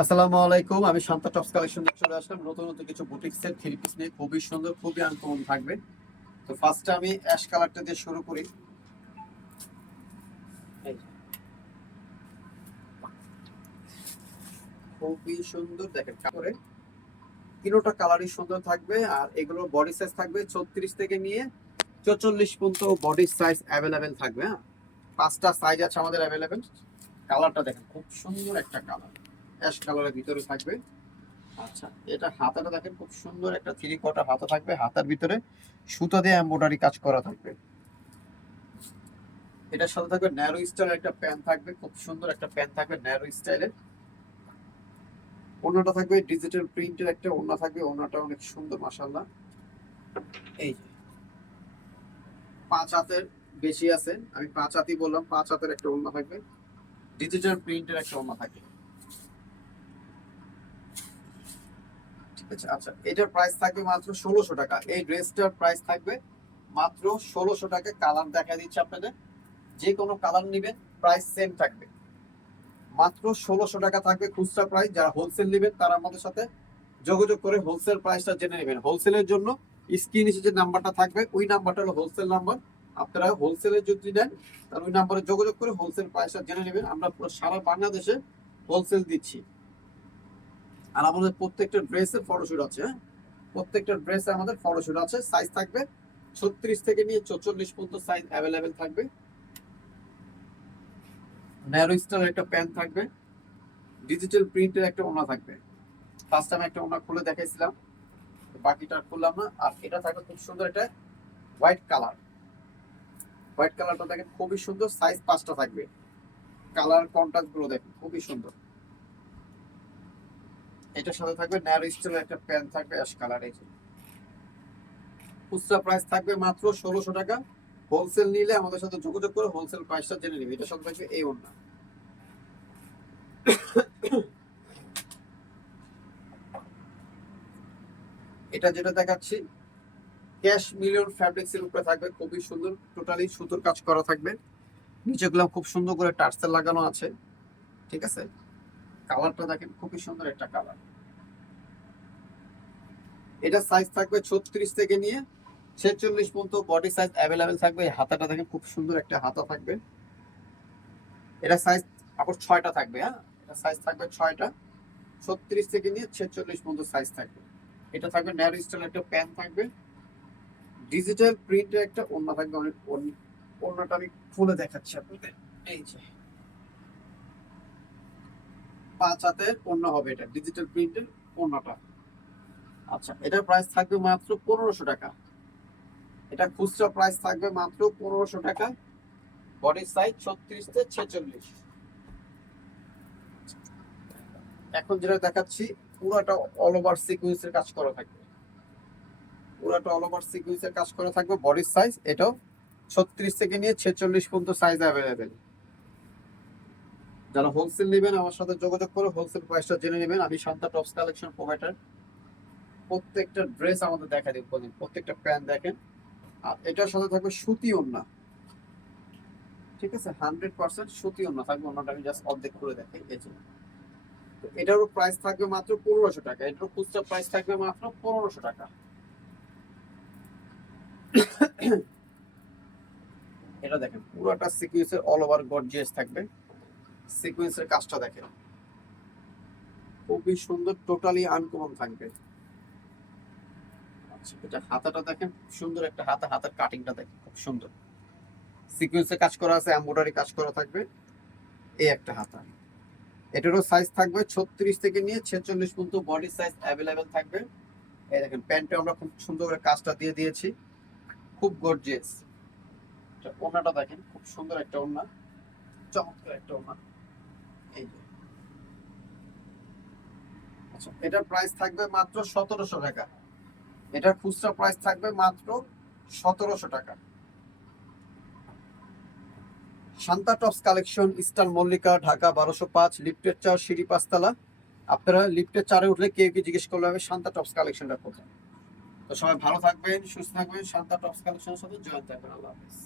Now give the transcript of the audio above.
আসসালামু আলাইকুম। আমি শান্তা টপস কালেকশন থেকে চলে আসলাম নতুন নতুন কিছু বুটিক সেট থ্রি পিস নিয়ে। খুবই সুন্দর, খুবই আনকমন থাকবে। তো ফার্স্টে আমি অ্যাশ কালারটা দিয়ে শুরু করি। এই যে, খুবই সুন্দর দেখেন করে তিনোটা কালারই সুন্দর থাকবে। আর এগুলো বডি সাইজ থাকবে 36 থেকে নিয়ে 44 পর্যন্ত বডি সাইজ অ্যাভেলেবেল থাকবে। হ্যাঁ, পাঁচটা সাইজ আছে আমাদের অ্যাভেলেবেল। কালারটা দেখেন খুব সুন্দর একটা কালার, অ্যাশ কালারের ভিতরে থাকবে। আচ্ছা, এটা হাতাটা দেখেন খুব সুন্দর একটা থ্রি কোয়ার্টার হাতা থাকবে। হাতার ভিতরে সুতা দিয়ে এমব্রয়ডারি কাজ করা থাকবে। এটার সাথে থাকবে ন্যারো স্টাইলের একটা প্যান্ট থাকবে, খুব সুন্দর একটা প্যান্ট থাকবে ন্যারো স্টাইলের। ওড়নাটা থাকবে ডিজিটাল প্রিন্টের একটা ওড়না থাকবে। ওড়নাটা অনেক সুন্দর মাশাআল্লাহ। এই যে 5 হাতের বেশি আছে, আমি 5 হাতই বললাম। 5 হাতের একটা ওড়না থাকবে, ডিজিটাল প্রিন্টের একটা ওড়না থাকবে। ঠিক আছে। আচ্ছা, এটার প্রাইস থাকবে মাত্র 1600 টাকা। এই ড্রেসটার প্রাইস থাকবে মাত্র 1600 টাকা। কালার দেখা দিচ্ছে আপনাদের, যে কোনো কালার নেবেন প্রাইস সেম থাকবে। মাত্র 1600 টাকা থাকবে খুচরা প্রাইস। যারা হোলসেল নেবেন তারা আমাদের সাথে যোগাযোগ করে হোলসেল প্রাইসটা জেনে নেবেন। হোলসেলের জন্য স্ক্রিনে যে নাম্বারটা থাকবে ওই নাম্বারটা হলো হোলসেল নাম্বার। আপনারা হোলসেলের যদি নেন তাহলে ওই নাম্বারে যোগাযোগ করে হোলসেল প্রাইসটা জেনে নেবেন। আমরা পুরো সারা বাংলাদেশে হোলসেল দিচ্ছি। আর আমাদের প্রত্যেকটা ড্রেসের ফটোশুট আছে। হ্যাঁ, প্রত্যেকটা ড্রেসে আমাদের ফটোশুট আছে। সাইজ থাকবে 36 থেকে নিয়ে 44 পর্যন্ত সাইজ অ্যাভেলেবেল থাকবে। ন্যারো স্টাইলের একটা প্যান্ট থাকবে, ডিজিটাল প্রিন্টের একটা ওড়না থাকবে। ফার্স্ট টাইম একটা ওড়না খুলে দেখাইছিলাম, বাকিটা খুললাম না। আর এটা থাকবে খুব সুন্দর একটা হোয়াইট কালার। হোয়াইট কালারটা দেখেন খুবই সুন্দর। সাইজ 5টা থাকবে। কালার কন্ট্রাস্ট গুলো দেখেন খুবই সুন্দর। এটার সাথে থাকবে ন্যারো স্টাইলের একটা প্যান্ট থাকবে অ্যাশ কালার। এই যে খুচরা প্রাইস থাকবে মাত্র 1600 টাকা। হোলসেল নিলে আমাদের সাথে যোগাযোগ করে হোলসেল প্রাইসটা জেনে নিবে। এটার সাথে থাকবে এই ওড়না। এটা যেটা দেখাচ্ছি ক্যাশ মিলিয়ন ফ্যাব্রিক্সের উপরে থাকবে, খুবই সুন্দর। টোটালি সুতোর কাজ করা থাকবে। নিচেগুলো খুব সুন্দর করে টার্সেল লাগানো আছে। ঠিক আছে। কালারটা দেখেন খুবই সুন্দর একটা কালার। এটা সাইজ থাকবে 36 থেকে নিয়ে 46 পর্যন্ত বডি সাইজ অ্যাভেলেবেল থাকবে। এই হাতাটা দেখেন খুব সুন্দর একটা হাতা থাকবে। এটা সাইজ আবার 6টা থাকবে। হ্যাঁ, এটা সাইজ থাকবে 6টা, 36 থেকে নিয়ে 46 পর্যন্ত সাইজ থাকবে। এটা থাকবে ন্যারো স্টাইল একটা প্যান্ট থাকবে, ডিজিটাল প্রিন্টের একটা ওড়না থাকবে। অনেক ওড়নাটা আমি খুলে দেখাচ্ছি আপনাদের। এই যে 5 হাতের ওড়না হবে, এটা ডিজিটাল প্রিন্টের ওড়নাটা। আচ্ছা, এটার প্রাইস থাকবে মাত্র 1500 টাকা। এটা খুচরা প্রাইস থাকবে মাত্র 1500 টাকা। বডি সাইজ 36 থেকে 46। এখন যেটা দেখাচ্ছি পুরোটা অল ওভার সিকোয়েন্সের কাজ করা থাকবে। পুরোটা অল ওভার সিকোয়েন্সের কাজ করা থাকবে। বডি সাইজ এটাও 36 থেকে নিয়ে 46 পর্যন্ত সাইজ অ্যাভেলেবেল। যারা হোলসেল নেবেন আমার সাথে যোগাযোগ করে হোলসেল প্রাইসটা জেনে নেবেন। আমি শান্তা টপস কালেকশন প্রোভাইডার। প্রত্যেকটা ড্রেস আমাদের দেখা দিব, প্রত্যেকটা প্যান্ট দেখেন। আর এটার সাথে থাকবে সুতি ওড়না। ঠিক আছে, 100% সুতি ওড়না থাকবে। ওড়নাটা আমি জাস্ট অর্ধেক করে দেখাই। এই যে তো এটারও প্রাইস থাকবে মাত্র 1500 টাকা। এটারও খুচরা প্রাইস থাকবে মাত্র 1500 টাকা। এটা দেখেন পুরোটা সিকোয়েন্সের অল ওভার গর্জিয়াস থাকবে। সিকোয়েন্সের কাজটা দেখেন খুবই সুন্দর, টোটালি আনকমন থাকবে। আচ্ছা, এটা হাতাটা দেখেন সুন্দর একটা হাতা। হাতার কাটিংটা দেখেন খুব সুন্দর। সিকোয়েন্সে কাজ করা আছে, এমব্রয়ডারি কাজ করা থাকবে। এই একটা হাতা। এটারও সাইজ থাকবে 36 থেকে নিয়ে 46 পর্যন্ত বডি সাইজ অ্যাভেলেবেল থাকবে। এই দেখেন প্যান্টে আমরা খুব সুন্দর করে কাজটা দিয়ে দিয়েছি, খুব গর্জিয়াস। ওড়নাটা দেখেন খুব সুন্দর একটা ওড়না, চমৎকার একটা ওড়না। এই যে আচ্ছা, এটার প্রাইস থাকবে মাত্র 1700 টাকা। এটার খুচরা প্রাইস থাকবে মাত্র 1700 টাকা। Shanta tops collection, eastern Mallika, Dhaka 1205, লিফটের 4, সিঁড়ি 5 তলা। আপনারা লিফটের 4-এ উঠলে কেউ কি জিজ্ঞেস করলে হবে শান্তা টপস কালেকশনটা কোথায়। তো সবাই ভালো থাকবেন, সুস্থ থাকবেন, শান্তা টপস কালেকশনের সাথে জয়েন থাকবেন। আল্লাহ হাফেজ।